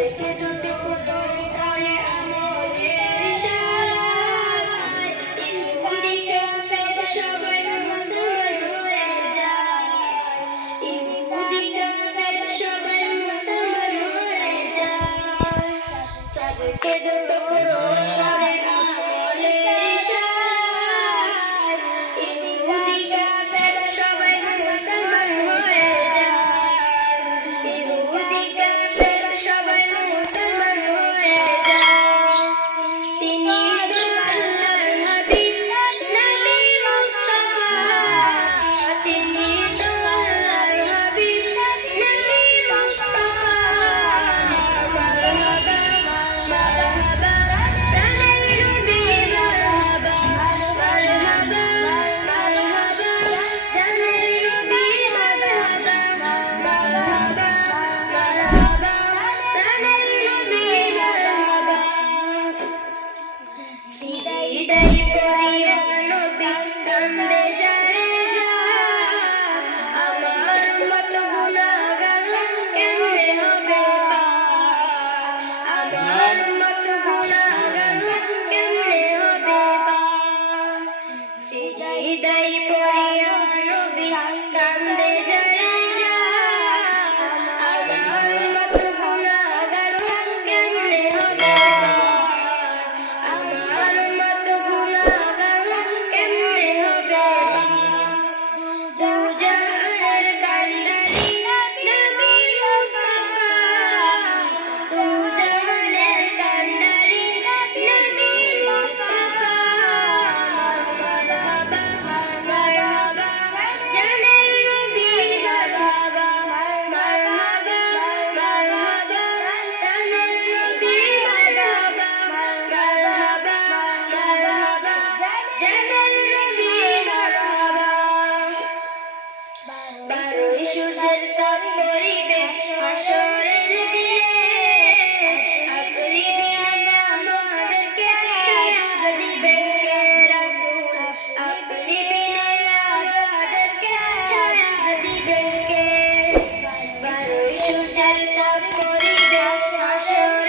দেখে দুটো কোটরে করে আমলের ইশারায় ইহুদিকে ফের সবাই মুসলমান হয়ে যায় ইহুদিকে ফের সবাই মুসলমান হয়ে যায় চাঁদকে দুটো কোটরে করে আমলের ইশারায় ইহুদিকে ফের সবাই মুসলমান হয়ে সবাই মুসলমান হয়ে যায় তিনি তো আল্লাহর হাবিব নবী মুস্তাফা তিনি তো আল্লাহর হাবিব নবী মুস্তাফা মারহাবা মারহাবা প্রাণের নবী মারহাবা মারহাবা মারহাবা জানের নবী মারহাবা মারহাবা মারহাবা সিদাই করিয়া নবী কান্দে যারে যায় আমার মতো গুনাহগার কেমনে হবে পার আমার মতো গুনাহগার কেমনে হবে পার সিদাই করিয়া নবী কান্দে যারে যায় আমার মতো গুনাহগার কেমনে হবে সূর্যের তাপ পড়িবে হাসরের দিনে আপনি বিনা আমাদেরকে ছায়া দিবেন কে রাসূল আপনি বিনা আমাদেরকে ছায়া দিবেন কে সূর্যের তাপ পড়িবে হাসরের